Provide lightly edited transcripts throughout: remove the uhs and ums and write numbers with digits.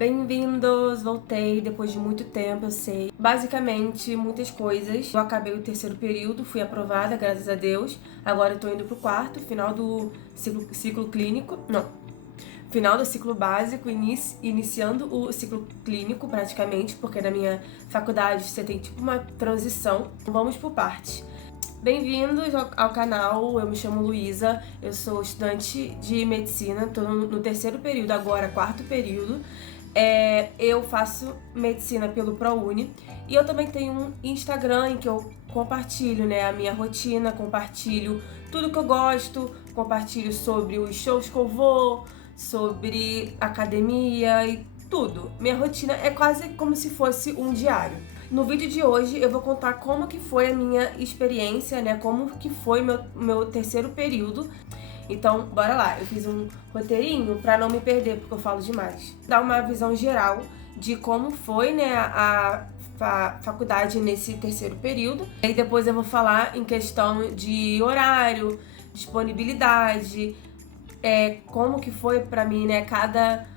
Bem-vindos! Voltei depois de muito tempo, eu sei. Basicamente, muitas coisas. Eu acabei o terceiro período, fui aprovada, graças a Deus. Agora eu tô indo pro quarto, final do ciclo clínico. Não, final do ciclo básico, iniciando o ciclo clínico praticamente, porque na minha faculdade você tem tipo uma transição. Vamos por partes. Bem-vindos ao canal, eu me chamo Luísa, eu sou estudante de medicina, tô no terceiro período, agora quarto período. Eu faço medicina pelo ProUni e eu também tenho um Instagram em que eu compartilho, né, a minha rotina, compartilho tudo que eu gosto, compartilho sobre os shows que eu vou, sobre academia e tudo. Minha rotina é quase como se fosse um diário. No vídeo de hoje eu vou contar como que foi a minha experiência, né, como que foi meu terceiro período. Então, bora lá. Eu fiz um roteirinho pra não me perder, porque eu falo demais. Dar uma visão geral de como foi, né, a faculdade nesse terceiro período. E depois eu vou falar em questão de horário, disponibilidade, como que foi pra mim, né, cada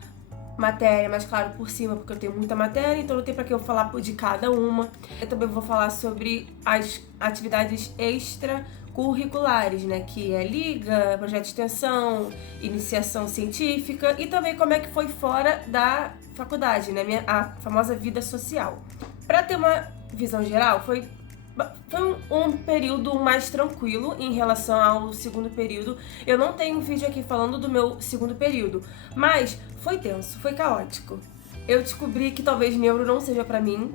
matéria, mais claro, por cima, porque eu tenho muita matéria, então não tem pra que eu falar de cada uma. Eu também vou falar sobre as atividades extracurriculares, né, que é liga, projeto de extensão, iniciação científica e também como é que foi fora da faculdade, né, a famosa vida social. Pra ter uma visão geral, foi um período mais tranquilo em relação ao segundo período. Eu não tenho vídeo aqui falando do meu segundo período, mas foi tenso, foi caótico. Eu descobri que talvez neuro não seja pra mim,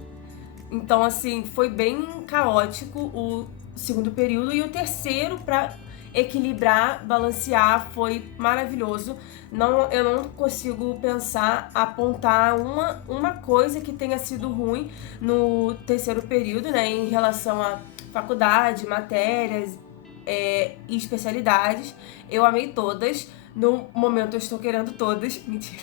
então assim, foi bem caótico o segundo período e o terceiro pra equilibrar, balancear, foi maravilhoso. Eu não consigo pensar, apontar uma coisa que tenha sido ruim no terceiro período, né, em relação à faculdade, matérias e especialidades. Eu amei todas. No momento eu estou querendo todas. Mentira.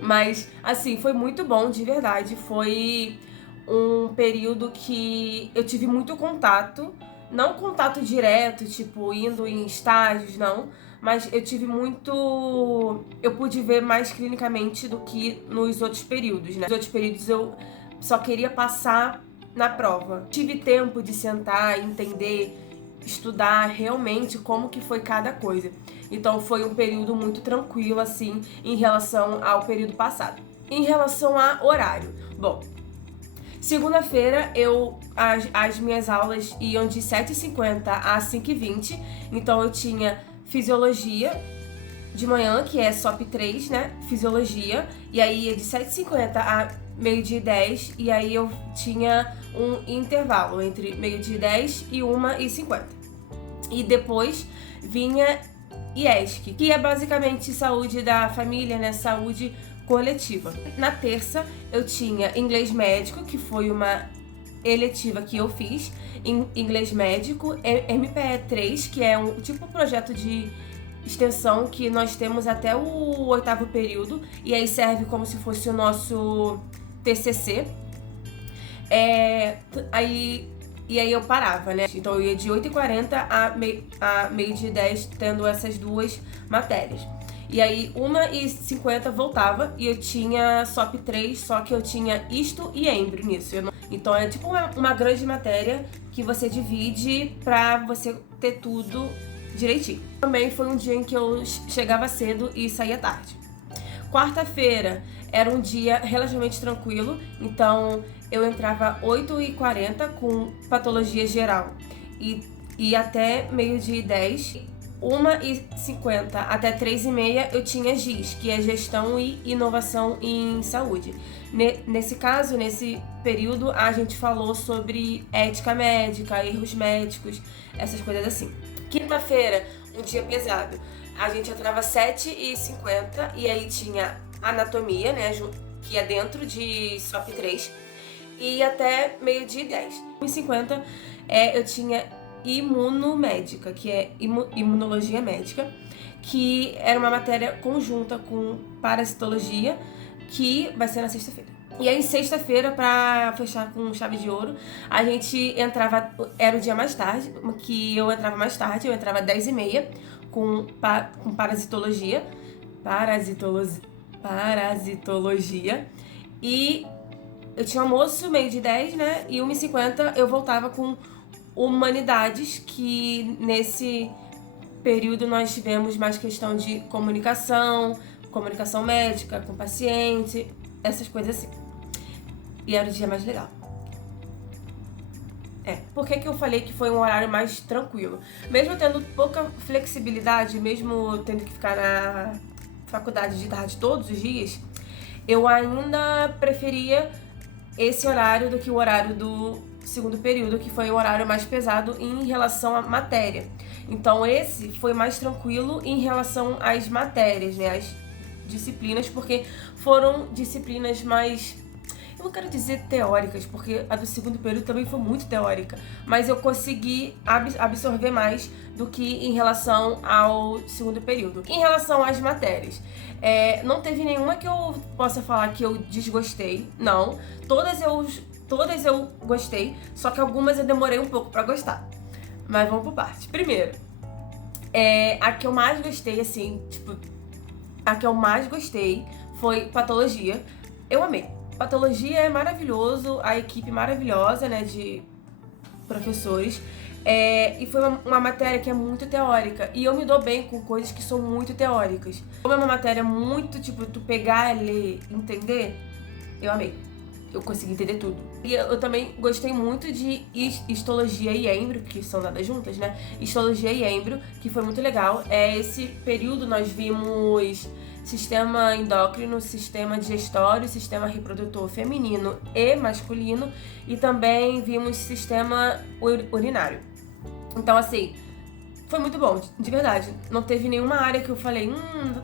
Mas, assim, foi muito bom, de verdade. Foi um período que eu tive muito contato. Não contato direto, tipo, indo em estágios, não. Mas eu tive muito... Eu pude ver mais clinicamente do que nos outros períodos, né? Nos outros períodos eu só queria passar na prova. Tive tempo de sentar, entender, estudar realmente como que foi cada coisa. Então foi um período muito tranquilo, assim, em relação ao período passado. Em relação a horário, bom, segunda-feira as minhas aulas iam de 7h50 a 5h20, então eu tinha fisiologia de manhã, que é SOP 3, né, fisiologia, e aí ia de 7h50 a meio-dia e 10, e aí eu tinha um intervalo entre meio-dia e 10 e 1h50. E depois vinha IESC, que é basicamente saúde da família, né, saúde coletiva. Na terça eu tinha inglês médico, que foi uma eletiva que eu fiz, em inglês médico, MPE 3, que é um tipo projeto de extensão que nós temos até o 8º período, e aí serve como se fosse o nosso TCC. E aí eu parava, né? Então eu ia de 8h40 a meio-dia e 10 tendo essas duas matérias. E aí 1h50 voltava e eu tinha SOP 3, só que eu tinha isto e embrio nisso. Então é tipo uma grande matéria que você divide pra você ter tudo direitinho. Também foi um dia em que eu chegava cedo e saía tarde. Quarta-feira era um dia relativamente tranquilo, então eu entrava 8h40 com patologia geral e até meio-dia e 10. 1h50 até 3h30 eu tinha GIS, que é Gestão e Inovação em Saúde. Nesse caso, nesse período, a gente falou sobre ética médica, erros médicos, essas coisas assim. Quinta-feira, um dia pesado. A gente entrava 7h50 e aí tinha anatomia, né, que é dentro de SOP 3, e até meio-dia e 10. 1h50 eu tinha imunomédica, que é imunologia médica, que era uma matéria conjunta com parasitologia, que vai ser na sexta-feira. E aí, sexta-feira, pra fechar com chave de ouro, a gente entrava, era o dia mais tarde, que eu entrava mais tarde, eu entrava 10h30 com parasitologia, parasitologia. E eu tinha almoço, meio de 10, né? E 1h50 eu voltava com humanidades, que nesse período nós tivemos mais questão de comunicação médica com o paciente, essas coisas assim. E era o dia mais legal. Por que eu falei que foi um horário mais tranquilo? Mesmo tendo pouca flexibilidade, mesmo tendo que ficar na faculdade de tarde todos os dias, eu ainda preferia esse horário do que o horário do segundo período, que foi o horário mais pesado em relação à matéria. Então esse foi mais tranquilo em relação às matérias, né, às disciplinas, porque foram disciplinas mais, eu não quero dizer teóricas, porque a do segundo período também foi muito teórica, mas eu consegui absorver mais do que em relação ao segundo período. Em relação às matérias, não teve nenhuma que eu possa falar que eu desgostei, não. Todas eu gostei, só que algumas eu demorei um pouco pra gostar. Mas vamos por parte. Primeiro, a que eu mais gostei, assim, a que eu mais gostei foi patologia. Eu amei. Patologia é maravilhoso, a equipe maravilhosa, né, de professores. E foi uma matéria que é muito teórica. E eu me dou bem com coisas que são muito teóricas. Como é uma matéria muito, tu pegar, ler, entender, eu amei. Eu consegui entender tudo. E eu também gostei muito de histologia e êmbrio, que são dadas juntas, né? Histologia e êmbrio, que foi muito legal. Esse período nós vimos sistema endócrino, sistema digestório, sistema reprodutor feminino e masculino, e também vimos sistema urinário. Então, assim, foi muito bom, de verdade. Não teve nenhuma área que eu falei,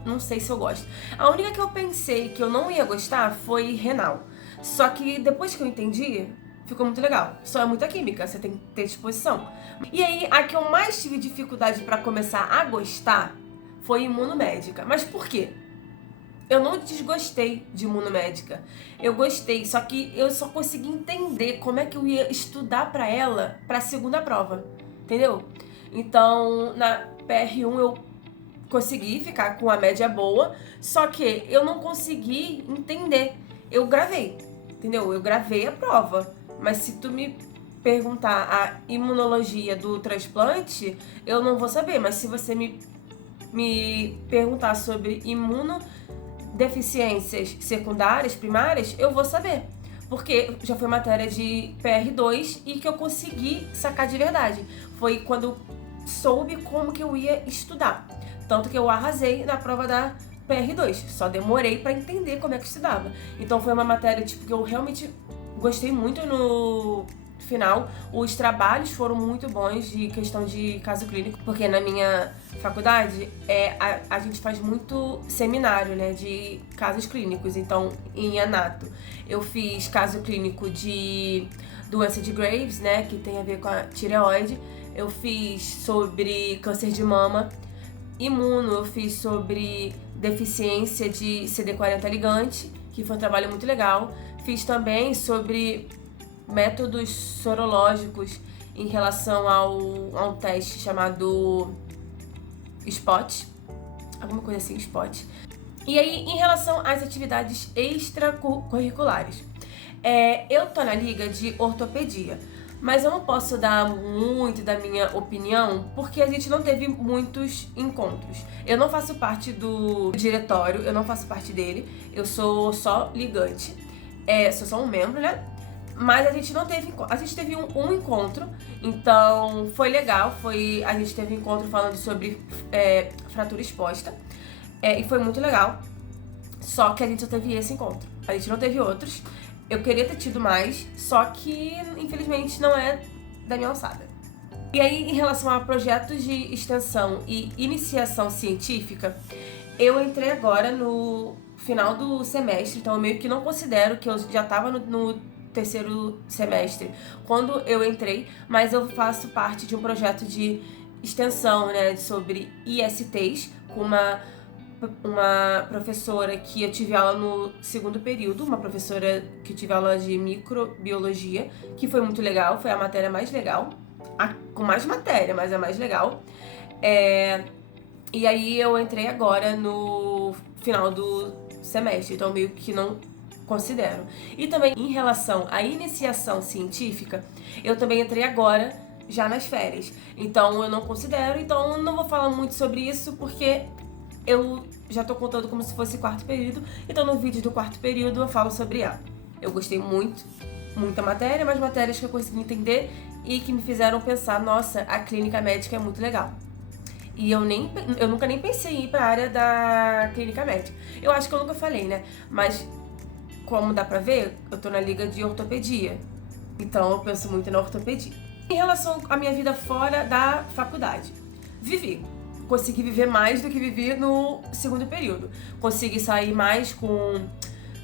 não sei se eu gosto. A única que eu pensei que eu não ia gostar foi renal. Só que depois que eu entendi, ficou muito legal. Só é muita química, você tem que ter disposição. E aí, a que eu mais tive dificuldade pra começar a gostar foi imunomédica. Mas por quê? Eu não desgostei de imunomédica. Eu gostei, só que eu só consegui entender como é que eu ia estudar pra ela pra segunda prova. Entendeu? Então, na PR1 eu consegui ficar com a média boa, só que eu não consegui entender. Eu gravei, entendeu? Eu gravei a prova, mas se tu me perguntar a imunologia do transplante, eu não vou saber. Mas se você me perguntar sobre imunodeficiências secundárias, primárias, eu vou saber. Porque já foi matéria de PR2 e que eu consegui sacar de verdade. Foi quando eu soube como que eu ia estudar. Tanto que eu arrasei na prova da PR2. Só demorei pra entender como é que estudava. Então foi uma matéria que eu realmente gostei muito no final. Os trabalhos foram muito bons de questão de caso clínico, porque na minha faculdade a gente faz muito seminário, né, de casos clínicos. Então, em anato, eu fiz caso clínico de doença de Graves, né, que tem a ver com a tireoide. Eu fiz sobre câncer de mama. Imuno, eu fiz sobre deficiência de CD40 ligante, que foi um trabalho muito legal. Fiz também sobre métodos sorológicos em relação a um teste chamado SPOT, alguma coisa assim, SPOT. E aí, em relação às atividades extracurriculares, eu tô na liga de ortopedia, mas eu não posso dar muito da minha opinião porque a gente não teve muitos encontros. Eu não faço parte do diretório, eu não faço parte dele, eu sou só ligante, sou só um membro, né? Mas a gente não teve encontro. A gente teve um encontro, então foi legal. A gente teve um encontro falando sobre fratura exposta, e foi muito legal. Só que a gente só teve esse encontro. A gente não teve outros. Eu queria ter tido mais, só que infelizmente não é da minha alçada. E aí, em relação a projetos de extensão e iniciação científica, eu entrei agora no final do semestre, então eu meio que não considero que eu já estava no terceiro semestre quando eu entrei, mas eu faço parte de um projeto de extensão, né, sobre ISTs, com uma professora que eu tive aula no segundo período, uma professora que eu tive aula de microbiologia, que foi muito legal, foi a matéria mais legal, com mais matéria, mas a mais legal. E aí eu entrei agora no final do semestre, então meio que não considero. E também em relação à iniciação científica, eu também entrei agora, já nas férias. Então eu não considero, então não vou falar muito sobre isso, porque eu já tô contando como se fosse quarto período, então no vídeo do quarto período eu falo sobre ela. Eu gostei muito, muita matéria, mas matérias que eu consegui entender e que me fizeram pensar, nossa, a clínica médica é muito legal. E eu nunca nem pensei em ir pra área da clínica médica. Eu acho que eu nunca falei, né? Mas, como dá pra ver, eu tô na liga de ortopedia. Então eu penso muito na ortopedia. Em relação à minha vida fora da faculdade, consegui viver mais do que vivi no segundo período. Consegui sair mais com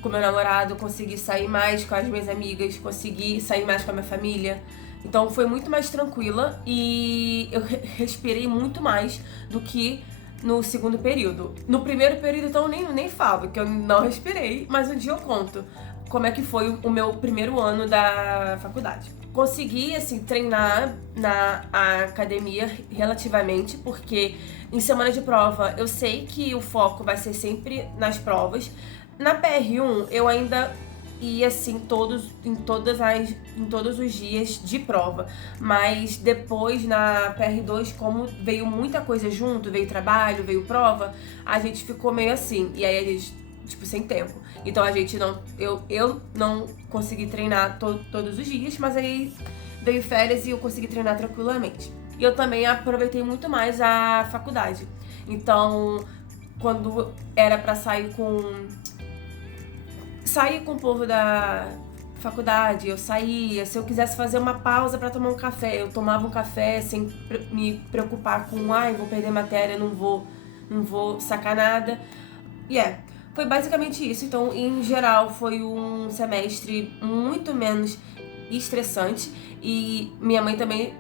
meu namorado, consegui sair mais com as minhas amigas, consegui sair mais com a minha família. Então foi muito mais tranquila e eu respirei muito mais do que no segundo período. No primeiro período, então, nem falo, que eu não respirei, mas um dia eu conto como é que foi o meu primeiro ano da faculdade. Consegui, assim, treinar na academia relativamente, porque em semana de prova eu sei que o foco vai ser sempre nas provas. Na PR1 eu ainda ia, assim, em todos os dias de prova, mas depois na PR2, como veio muita coisa junto, veio trabalho, veio prova, a gente ficou meio assim, e aí a gente, tipo, sem tempo. Então a gente não, eu não consegui treinar todos os dias, mas aí veio férias e eu consegui treinar tranquilamente. E eu também aproveitei muito mais a faculdade. Então, quando era pra sair com o povo da faculdade, eu saía. Se eu quisesse fazer uma pausa pra tomar um café, eu tomava um café sem me preocupar com, vou perder matéria, não vou sacar nada. Foi basicamente isso. Então, em geral, foi um semestre muito menos estressante. E minha mãe também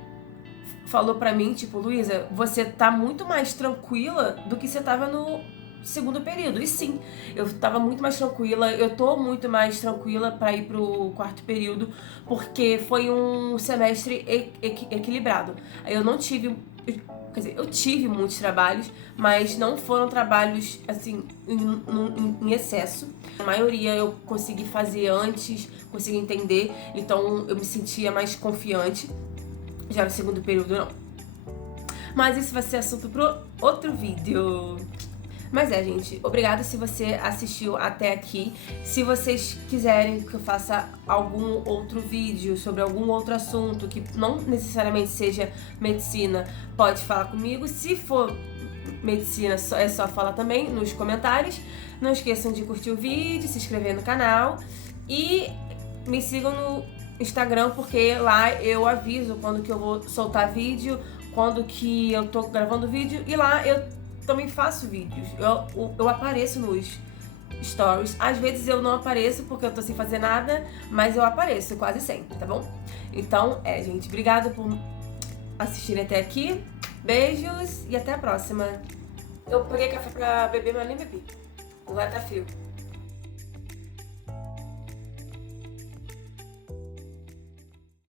falou pra mim, tipo, Luísa, você tá muito mais tranquila do que você tava no segundo período. E sim, eu tava muito mais tranquila, eu tô muito mais tranquila pra ir pro quarto período, porque foi um semestre equilibrado. Eu não tive... Quer dizer, eu tive muitos trabalhos, mas não foram trabalhos, assim, em excesso. A maioria eu consegui fazer antes, consegui entender, então eu me sentia mais confiante. Já no segundo período, não. Mas isso vai ser assunto pro outro vídeo. Mas gente, obrigada se você assistiu até aqui. Se vocês quiserem que eu faça algum outro vídeo sobre algum outro assunto que não necessariamente seja medicina, pode falar comigo. Se for medicina, é só falar também nos comentários. Não esqueçam de curtir o vídeo, se inscrever no canal e me sigam no Instagram, porque lá eu aviso quando que eu vou soltar vídeo, quando que eu tô gravando vídeo, e lá eu também faço vídeos, eu apareço nos stories. Às vezes eu não apareço porque eu tô sem fazer nada, mas eu apareço quase sempre, tá bom? Então, gente, obrigada por assistirem até aqui, beijos e até a próxima. Eu peguei café pra beber, mas nem bebi, agora tá frio.